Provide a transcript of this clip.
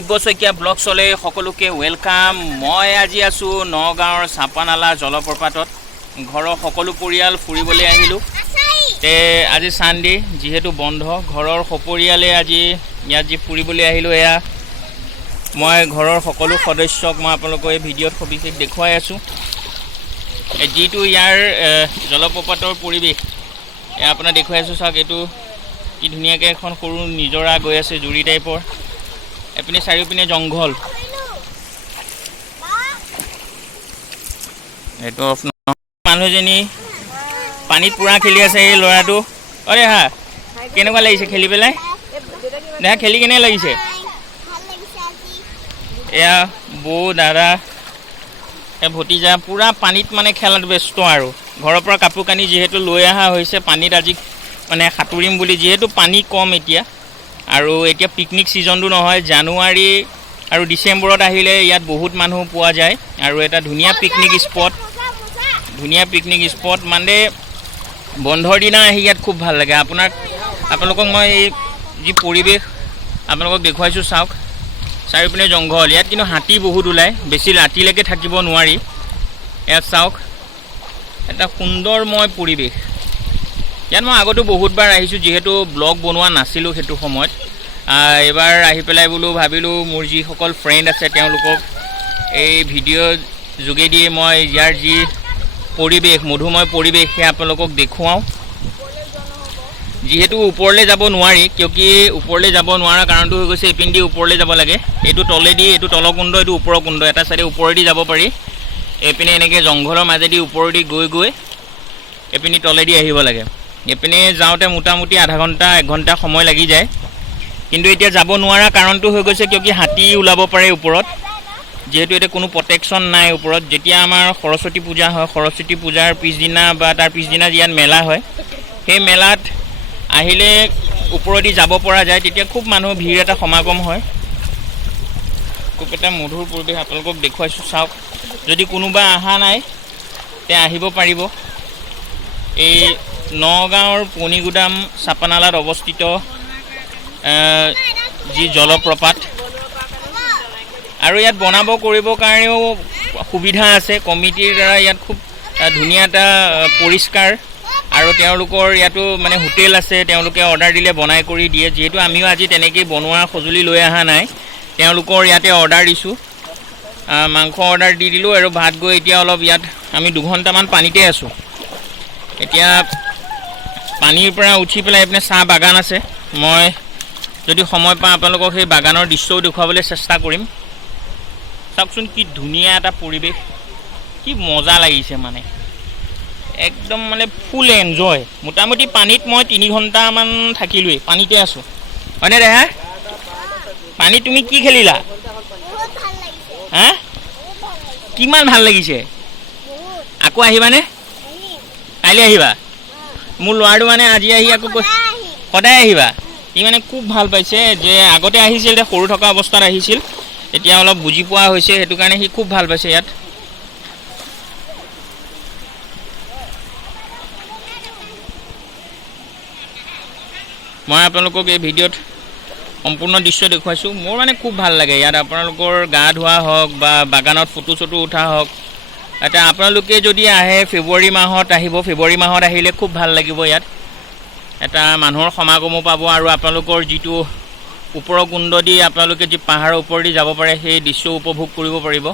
দিব্য Saikia blog চলে সকলোকে welcome. মই আজি আছো নগাঁৱৰ চাপানালা জলপ্ৰপাতত। ঘৰৰ সকলো পৰিয়াল ফুৰিবলৈ আহিলো। তে আজি সানডে যেহেতু বন্ধ, ঘৰৰ সপৰিয়ালে আজি ইয়াত যি ফুৰিবলৈ আহিলো। এয়া মই ঘৰৰ সকলো সদস্যক মই আপোনালোকক এই ভিডিঅ'ত সবিশেষ দেখুৱাই আছো। যিটো ইয়াৰ জলপ্ৰপাতৰ পৰিৱেশ আপোনাৰ দেখুৱাই আছো। চাওক এইটো কি ধুনীয়াকৈ এখন সৰু নিজৰা গৈ আছে, জুৰি টাইপৰ। এপিনে চাৰিওপিনে জংঘল। এইটো মানুহজনী পানীত পুৰা খেলি আছে। এই ল'ৰাটো অৰে হা কেনেকুৱা লাগিছে খেলি পেলাই? দেখা খেলি কেনেকুৱা লাগিছে? এয়া বৌ দাদা ভতিজা পুৰা পানীত মানে খেলাত ব্যস্ত। আৰু ঘৰৰ পৰা কাপোৰ কানি যিহেতু লৈ অহা হৈছে, পানীত আজি মানে সাঁতুৰিম বুলি। যিহেতু পানী কম এতিয়া, আৰু এতিয়া পিকনিক ছিজনটো নহয়, জানুৱাৰী আৰু ডিচেম্বৰত আহিলে ইয়াত বহুত মানুহ পোৱা যায়। আৰু এটা ধুনীয়া পিকনিক স্পট মানে বন্ধৰ দিনা আহি ইয়াত খুব ভাল লাগে। আপোনালোকক মই এই যি পৰিৱেশ আপোনালোকক দেখুৱাইছোঁ, চাওক চাৰিওপিনে জংঘল। ইয়াত কিন্তু হাতী বহুত ওলায়, বেছি ৰাতিলৈকে থাকিব নোৱাৰি। ইয়াত চাওক এটা সুন্দৰময় পৰিৱেশ। ইয়াত মই আগতো বহুতবাৰ আহিছোঁ, যিহেতু ব্লগ বনোৱা নাছিলোঁ সেইটো সময়ত। এবাৰ আহি পেলাই বোলো ভাবিলোঁ মোৰ যিসকল ফ্ৰেণ্ড আছে তেওঁলোকক এই ভিডিঅ' যোগেদি মই ইয়াৰ যি পৰিৱেশ, মধুময় পৰিৱেশ, সেয়া আপোনালোকক দেখুৱাওঁ। যিহেতু ওপৰলৈ যাব নোৱাৰি, কিয়কি ওপৰলৈ যাব নোৱাৰা কাৰণটো হৈ গৈছে এইপিনেদি ওপৰলৈ যাব লাগে। এইটো তলেদি, এইটো তলকুণ্ড, এইটো ওপৰৰ কুণ্ড। এটা চাইডে ওপৰেদি যাব পাৰি, এইপিনে এনেকৈ জংঘলৰ মাজেদি ওপৰেদি গৈ গৈ এইপিনে তলেদি আহিব লাগে। এইপিনে যাওঁতে মোটামুটি আধা ঘণ্টা 1 ঘণ্টা সময় লাগি যায়। কিন্তু এতিয়া যাব নোৱাৰা কাৰণটো হৈ গৈছে কিয়কি হাতী ওলাব পাৰে ওপৰত। যিহেতু এতিয়া কোনো প্ৰটেকশ্যন নাই ওপৰত। যেতিয়া আমাৰ সৰস্বতী পূজা হয়, সৰস্বতী পূজাৰ পিছদিনা বা তাৰ পিছদিনা ইয়াত মেলা হয়, সেই মেলাত আহিলে ওপৰেদি যাব পৰা যায়। তেতিয়া খুব মানুহ ভিৰ এটা সমাগম হয়। খুব এটা মধুৰ পৰিৱেশ আপোনালোকক দেখুৱাইছোঁ, চাওক। যদি কোনোবা অহা নাই তে আহিব পাৰিব। এই নগাঁৱৰ পণিগুদাম চাপানালাত অৱস্থিত যি জলপ্ৰপাত, আৰু ইয়াত বনাব কৰিবৰ কাৰণেও সুবিধা আছে কমিটিৰ দ্বাৰা। ইয়াত খুব ধুনীয়া এটা পৰিষ্কাৰ, আৰু তেওঁলোকৰ ইয়াতো মানে হোটেল আছে, তেওঁলোকে অৰ্ডাৰ দিলে বনাই কৰি দিয়ে। যিহেতু আমিও আজি তেনেকৈ বনোৱা সঁজুলি লৈ অহা নাই, তেওঁলোকৰ ইয়াতে অৰ্ডাৰ দিছোঁ। মাংস অৰ্ডাৰ দি দিলোঁ আৰু ভাত গৈ এতিয়া অলপ ইয়াত আমি 2 ঘণ্টামান পানীতে আছোঁ। এতিয়া পানীৰ পৰা উঠি পেলাই এইপিনে চাহ বাগান আছে। মই যদি সময় পাওঁ আপোনালোকক সেই বাগানৰ দৃশ্যও দেখুৱাবলৈ চেষ্টা কৰিম। চাওকচোন কি ধুনীয়া এটা পৰিৱেশ, কি মজা লাগিছে মানে একদম মানে ফুল এনজয়। মোটামুটি পানীত মই 3 ঘণ্টামান থাকিলোৱেই, পানীতে আছোঁ। হয়নে দেহা? পানীত তুমি কি খেলিলা? হা, কিমান ভাল লাগিছে? আকৌ আহিবানে? কাইলৈ আহিবা? মোৰ ল'ৰাটো মানে আজি আহি আকৌ সদায় আহিবা। সি মানে খুব ভাল পাইছে যে আগতে আহিছিল, এতিয়া সৰু থকা অৱস্থাত আহিছিল, এতিয়া অলপ বুজি পোৱা হৈছে, সেইটো কাৰণে সি খুব ভাল পাইছে ইয়াত। মই আপোনালোকক এই ভিডিঅ'ত সম্পূৰ্ণ দৃশ্য দেখুৱাইছোঁ। মোৰ মানে খুব ভাল লাগে ইয়াত। আপোনালোকৰ গা ধোৱা হওক বা বাগানত ফটো চটো উঠা হওক। এতিয়া আপোনালোকে যদি আহে ফেব্ৰুৱাৰী মাহত আহিব। ফেব্ৰুৱাৰী মাহত আহিলে খুব ভাল লাগিব। ইয়াত এটা মানুহৰ সমাগমো পাব, আৰু আপোনালোকৰ যিটো ওপৰৰ কুণ্ড দি আপোনালোকে যি পাহাৰৰ ওপৰেদি যাব পাৰে, সেই দৃশ্য উপভোগ কৰিব পাৰিব।